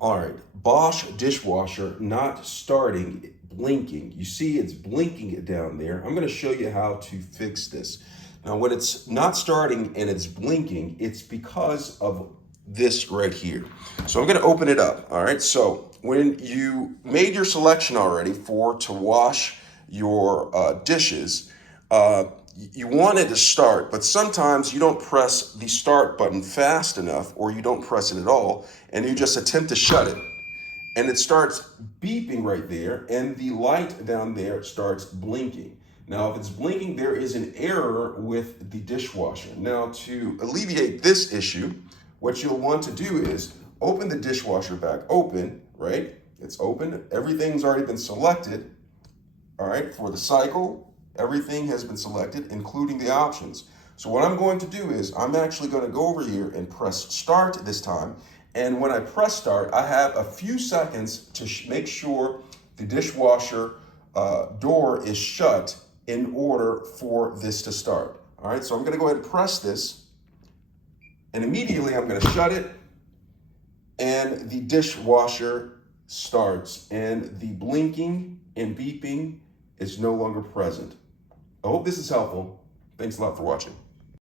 All right, Bosch dishwasher not starting, blinking. You see it's blinking it down there. I'm gonna show you how to fix this. Now, when it's not starting and it's blinking, it's because of this right here. So I'm gonna open it up, all right? So when you made your selection already to wash your dishes, you want it to start, but sometimes you don't press the start button fast enough, or you don't press it at all, and you just attempt to shut it. And it starts beeping right there, and the light down there starts blinking. Now, if it's blinking, there is an error with the dishwasher. Now, to alleviate this issue, what you'll want to do is open the dishwasher back open, right? It's open, everything's already been selected, all right, for the cycle. Everything has been selected, including the options. So what I'm going to do is I'm actually going to go over here and press start this time. And when I press start, I have a few seconds to make sure the dishwasher door is shut in order for this to start. All right, so I'm going to go ahead and press this. And immediately I'm going to shut it. And the dishwasher starts. And the blinking and beeping is no longer present. I hope this is helpful. Thanks a lot for watching.